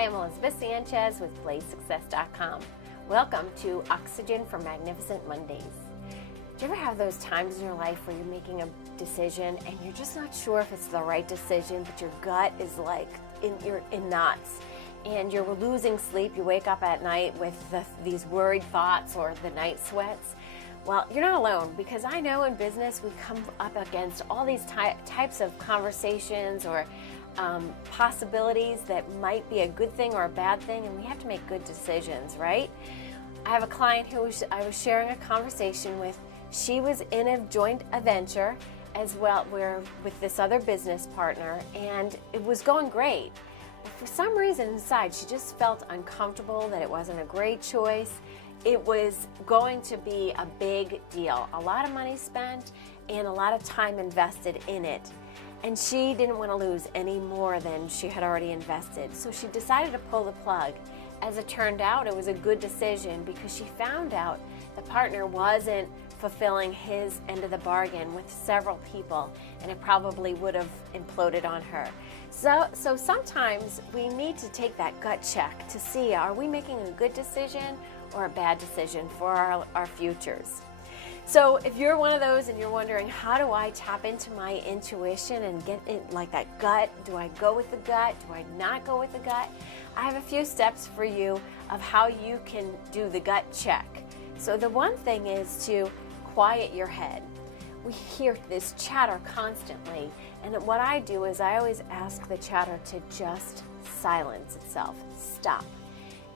Hi, I'm Elizabeth Sanchez with BlazeSuccess.com. Welcome to Oxygen for Magnificent Mondays. Do you ever have those times in your life where you're making a decision and you're just not sure if it's the right decision, but your gut is like you're in knots and you're losing sleep? You wake up at night with these worried thoughts or the night sweats. Well, you're not alone, because I know in business we come up against all these types of conversations or possibilities that might be a good thing or a bad thing, and we have to make good decisions, right? I have a client who I was sharing a conversation with. She was in a joint venture as well, with this other business partner, and it was going great. But for some reason inside, she just felt uncomfortable, that it wasn't a great choice. It was going to be a big deal, a lot of money spent and a lot of time invested in it. And she didn't want to lose any more than she had already invested. So she decided to pull the plug. As it turned out, it was a good decision because she found out the partner wasn't fulfilling his end of the bargain with several people, and it probably would have imploded on her. So sometimes we need to take that gut check to see, are we making a good decision or a bad decision for our futures? So if you're one of those and you're wondering, how do I tap into my intuition and get in like that gut? Do I go with the gut? Do I not go with the gut? I have a few steps for you of how you can do the gut check. So the one thing is to quiet your head. We hear this chatter constantly, and what I do is I always ask the chatter to just silence itself, stop.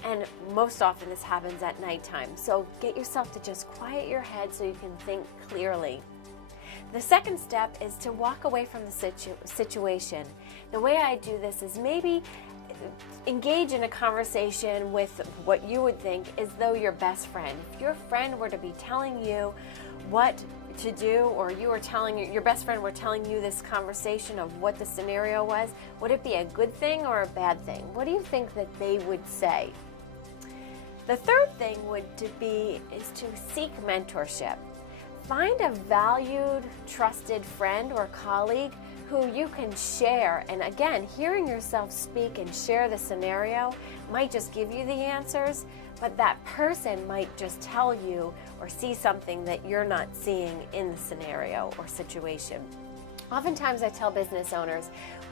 And most often this happens at nighttime. So get yourself to just quiet your head so you can think clearly. The second step is to walk away from the situation. The way I do this is maybe engage in a conversation with what you would think as though your best friend. If your friend were to be telling you what to do, or you were telling your best friend were telling you this conversation of what the scenario was, would it be a good thing or a bad thing? What do you think that they would say? The third thing is to seek mentorship. Find a valued, trusted friend or colleague who you can share. And again, hearing yourself speak and share the scenario might just give you the answers, but that person might just tell you or see something that you're not seeing in the scenario or situation. Oftentimes I tell business owners,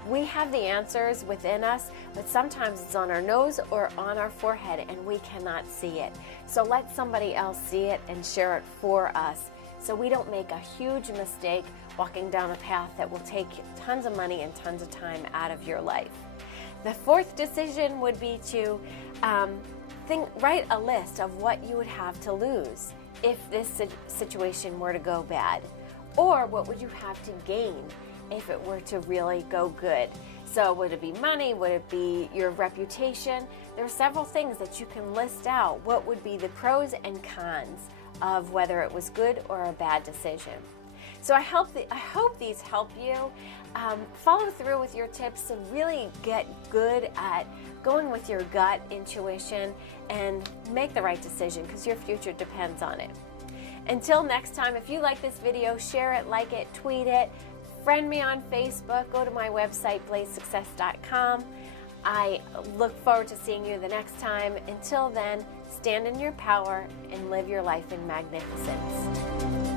we have the answers within us, but sometimes it's on our nose or on our forehead and we cannot see it. So let somebody else see it and share it for us, so we don't make a huge mistake walking down a path that will take tons of money and tons of time out of your life. The fourth decision would be to write a list of what you would have to lose if this situation were to go bad. Or what would you have to gain if it were to really go good? So would it be money? Would it be your reputation? There are several things that you can list out. What would be the pros and cons of whether it was good or a bad decision? So I hope these help you. Follow through with your tips and really get good at going with your gut intuition and make the right decision, because your future depends on it. Until next time, if you like this video, share it, like it, tweet it, friend me on Facebook, go to my website, BlazeSuccess.com. I look forward to seeing you the next time. Until then, stand in your power and live your life in magnificence.